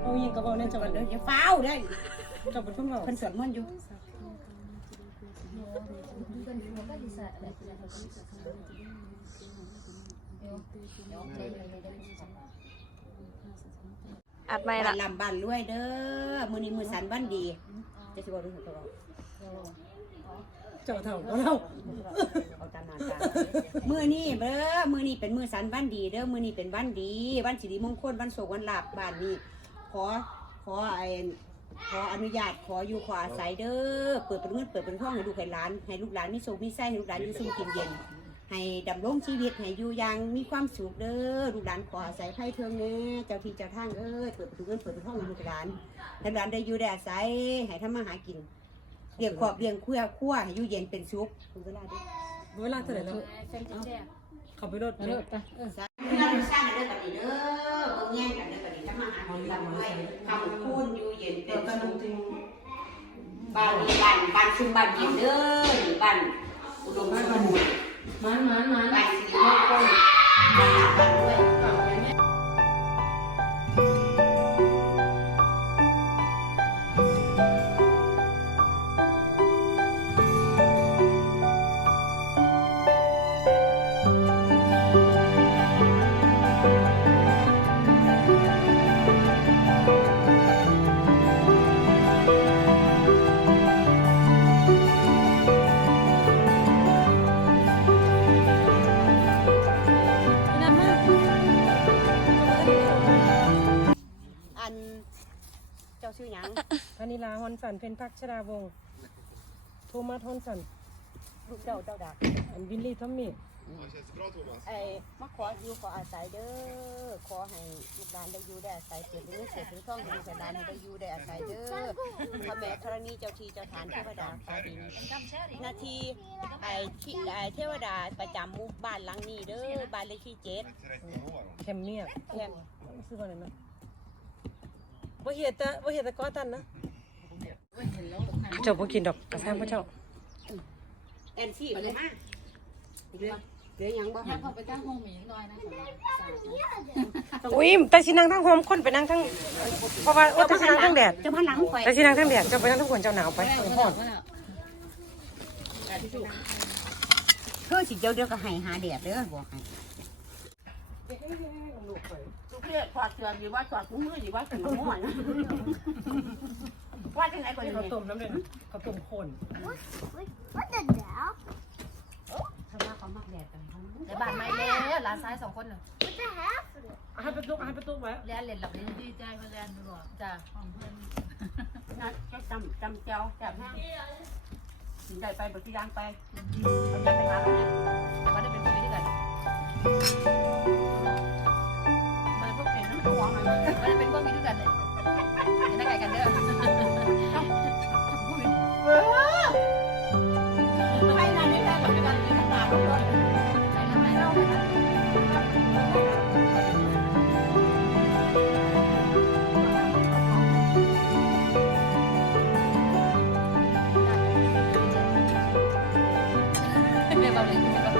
เอายังกระบอกเนี่ยจะมันเดี๋ยวจะฟ้าวได้จะเป็นคนเราเพิ่นสวนมันต์อยู่ อัดไม่บ้าละนลำบ้านรวยเด้อมื้อนี้มื้อสันวันดีจะสิบอกดูตัวเราเจ้าเท่าเราเอาตามนานตามมื้อนี้เด้อมื้อนี้เป็นมื้อสันวันดีเด้อมื้อนี้เป็นวันดีวันสิริมงคลวันโศกวันลาบบ้านนี้ขอขอไอ้ขออนุญาตขออยู่ขออาศัยเด้อเปิดเป็นเงินเปิดเป็นห้องให้ลูกให้หลานให้ลูกหลานมีโศกมีไส้ให้ลูกหลานอยู่ซุ่มกินเย็น ให้ดำรงชีวิตให้อยู่อย่างมีความสุขเด้อลูกหลานขออาศัยไพ่เทิงแน่เจ้าที่เจ้าทางเอ้ยเปิดประตูเงินเปิดเป็นห้องลูกหลานให้หลานได้อยู่ได้อาศัยให้ทำมาหากินเลี้ยงครอบเลี้ยงครัวครัวให้อยู่เย็นเป็นสุขถึงเวลาเด้อเวลาเท่าไหร่แล้วขับไปรถไปรถไปเพื่อนสร้างกันเด้อกันดีเด้อเบิ่งแย่งกันเด้อกันดีทำมาหากินทำด้วยทำคูณอยู่เย็นเป็นสุขบ้านนี้บ้านบ้านซุ่มบ้านเย็นเด้อหรือบ้านอุดมสมบูรณ์ มันมั จ้าชื่อหยังพานิลาฮอนสัน เพนพักชราวงศ์โทมัสฮอนสัน ลูกเจ้าเจ้าดักอันวินลี่ทอมมี่ไอ้มาขออยู่ขออาศัยเด้อขอให้ลูกหลานได้อยู่ได้อาศัยเกิดเป็นเงินเกิดเป็นทองให้ลูกหลานได้อยู่ได้อาศัยเด้อพระแม่ธรณีเจ้าที่เจ้าฐานเทวดาฟ้าดินหนาทีไอ้ที่ไอ้เทวดาประจำหมู่บ้านหลังนี้เด้อบ้านเลขที่เจ็ดแคมเมียแค่ซื้อมาเลยนะว่าเหียแต่ว่าเหียแต่ก้อตันนะเจ้าพวกกินดอกกระแซงพระเจ้าแอนซี่มาเลยมาเหลือเหลือหยังบ่ถ้าเขาไปตั้งห้องหมีน้อยนะสำหรับสาวนะอุ้ยแต่สินางทั้งโฮมคนไปนั่งทั้งเพราะว่าโอ้แต่สินางทั้งแดดเจ้าพันหลังข่อยแต่สินางทั้งแดดเจ้าไปนั่งทั้งฝนเจ้าหนาวไปเออพอดเพื่อสิเจ้าเดียวก็ให้หาแดดเด้อบอกให้ ลูกเรียกถอดเสื้ออยู่ว่าถอดถุงมืออยู่ว่าถึงหัวนะว่าจังไหนก่อนเข้าวต้มน้ำเด่นข้าวต้มข้นเขาว่าเขามักแดดกันเขาในบ้านไม่แล้วหลานซ้ายสองคนน่ะอาให้ประตูอาให้ประตูไว้เรียนเรียนหลับนี้ดีใจเขาเรียนตลอดจ้ะของเพื่อนนัดจะจำจำเจ้าแจับห้างถึงได้ไปบที่ยางไปเขาจะไปหาแล้วเนี่ยว่าได้เป็นคนด้วยกัน มันว่าได้เป็นพวกมีด้วยกันเลยจะได้ไก่กันเด้อให้นานไม่ได้กับกันมีตาลูกด้วยไก่ละไม่เล่าเลยนะเรียกว่าเลย